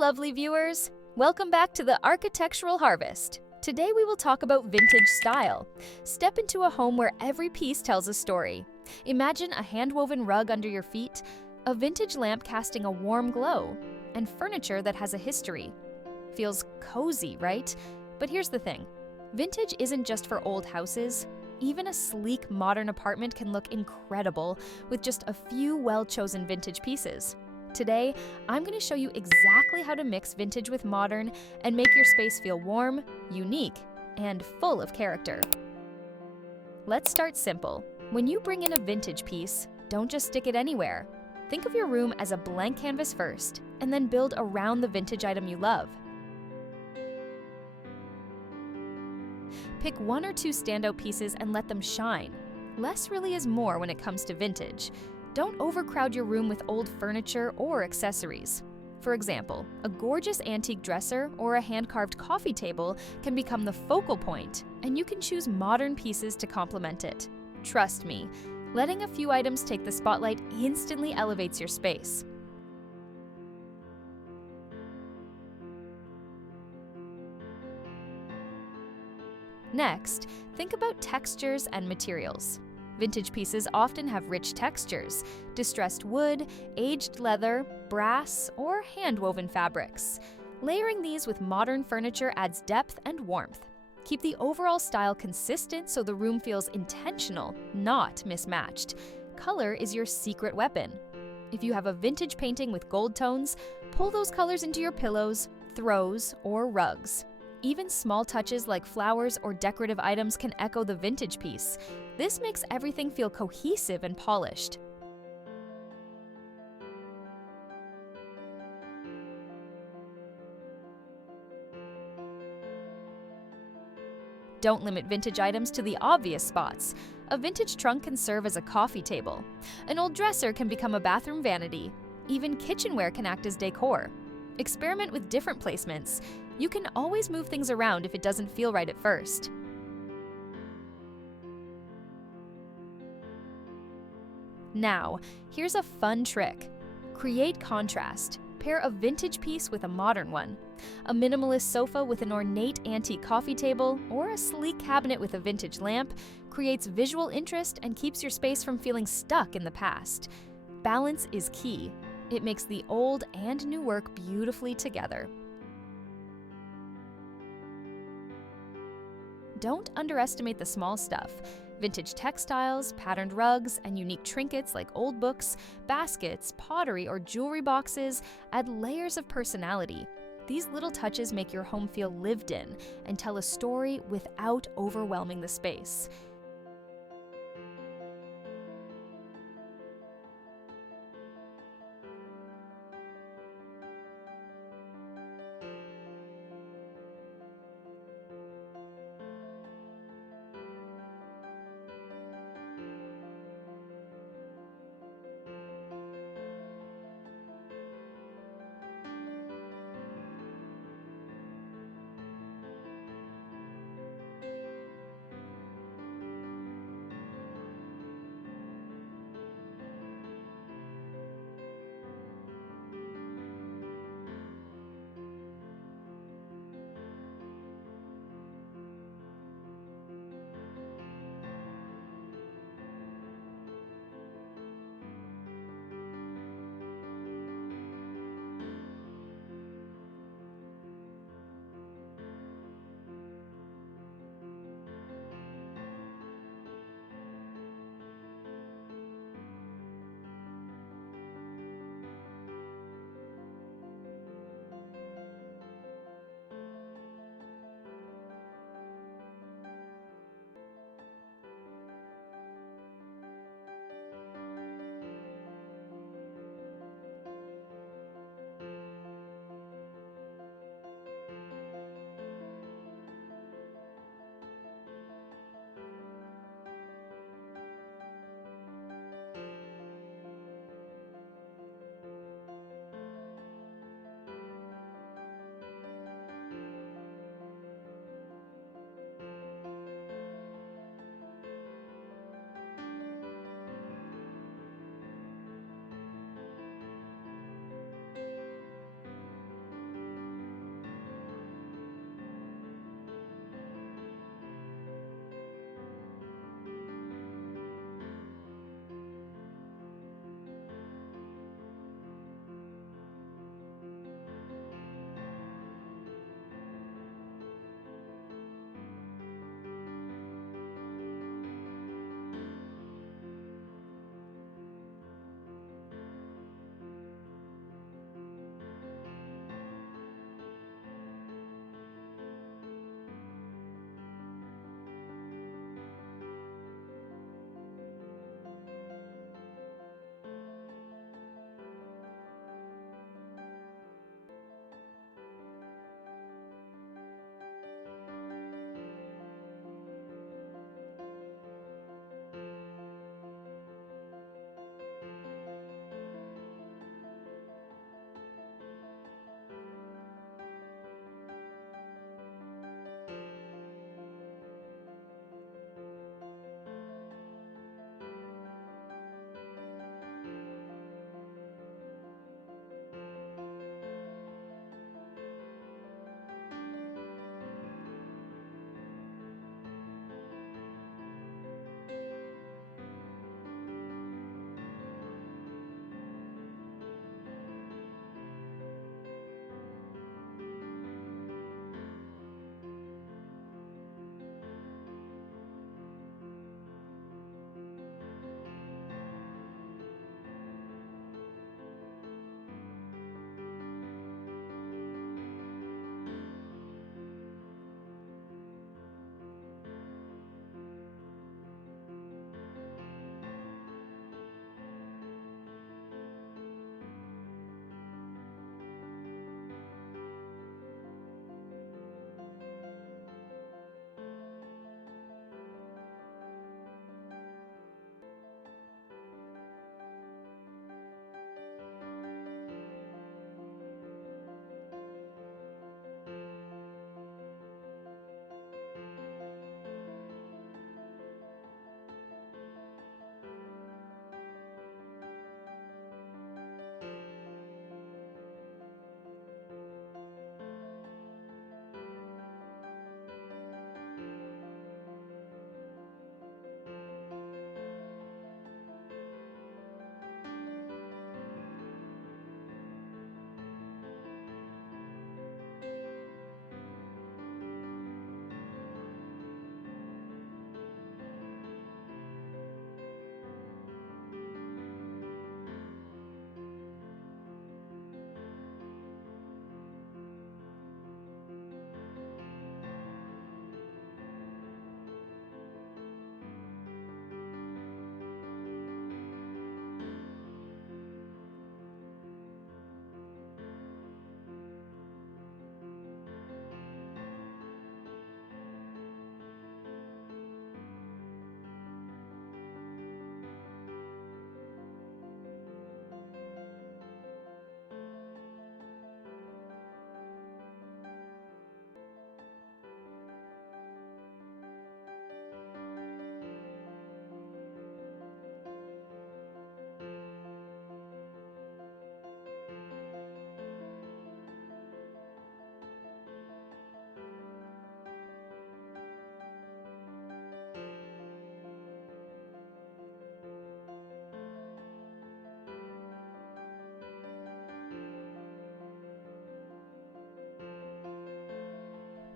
lovely viewers! Welcome back to the Architectural Harvest. Today we will talk about vintage style. Step into a home where every piece tells a story. Imagine a hand-woven rug under your feet, a vintage lamp casting a warm glow, and furniture that has a history. Feels cozy, right? But here's the thing. Vintage isn't just for old houses. Even a sleek, modern apartment can look incredible with just a few well-chosen vintage pieces. Today, I'm going to show you exactly how to mix vintage with modern and make your space feel warm, unique, and full of character. Let's start simple. When you bring in a vintage piece, don't just stick it anywhere. Think of your room as a blank canvas first, and then build around the vintage item you love. Pick one or two standout pieces and let them shine. Less really is more when it comes to vintage. Don't overcrowd your room with old furniture or accessories. For example, a gorgeous antique dresser or a hand-carved coffee table can become the focal point, and you can choose modern pieces to complement it. Trust me, letting a few items take the spotlight instantly elevates your space. Next, think about textures and materials. Vintage pieces often have rich textures: distressed wood, aged leather, brass, or hand-woven fabrics. Layering these with modern furniture adds depth and warmth. Keep the overall style consistent so the room feels intentional, not mismatched. Color is your secret weapon. If you have a vintage painting with gold tones, pull those colors into your pillows, throws, or rugs. Even small touches like flowers or decorative items can echo the vintage piece. This makes everything feel cohesive and polished. Don't limit vintage items to the obvious spots. A vintage trunk can serve as a coffee table. An old dresser can become a bathroom vanity. Even kitchenware can act as decor. Experiment with different placements. You can always move things around if it doesn't feel right at first. Now, here's a fun trick. Create contrast. Pair a vintage piece with a modern one. A minimalist sofa with an ornate antique coffee table or a sleek cabinet with a vintage lamp creates visual interest and keeps your space from feeling stuck in the past. Balance is key. It makes the old and new work beautifully together. Don't underestimate the small stuff. Vintage textiles, patterned rugs, and unique trinkets like old books, baskets, pottery, or jewelry boxes add layers of personality. These little touches make your home feel lived in and tell a story without overwhelming the space.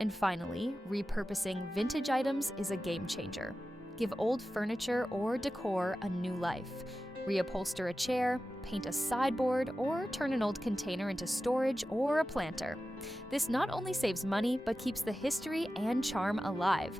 And finally, repurposing vintage items is a game changer. Give old furniture or decor a new life. Reupholster a chair, paint a sideboard, or turn an old container into storage or a planter. This not only saves money, but keeps the history and charm alive.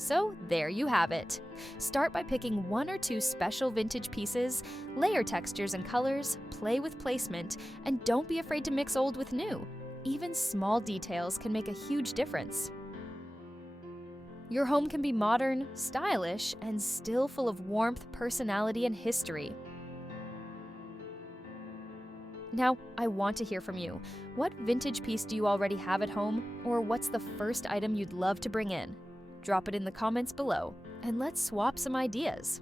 So there you have it. Start by picking 1 or 2 special vintage pieces, layer textures and colors, play with placement, and don't be afraid to mix old with new. Even small details can make a huge difference. Your home can be modern, stylish, and still full of warmth, personality, and history. Now, I want to hear from you. What vintage piece do you already have at home, or what's the first item you'd love to bring in? Drop it in the comments below, and let's swap some ideas.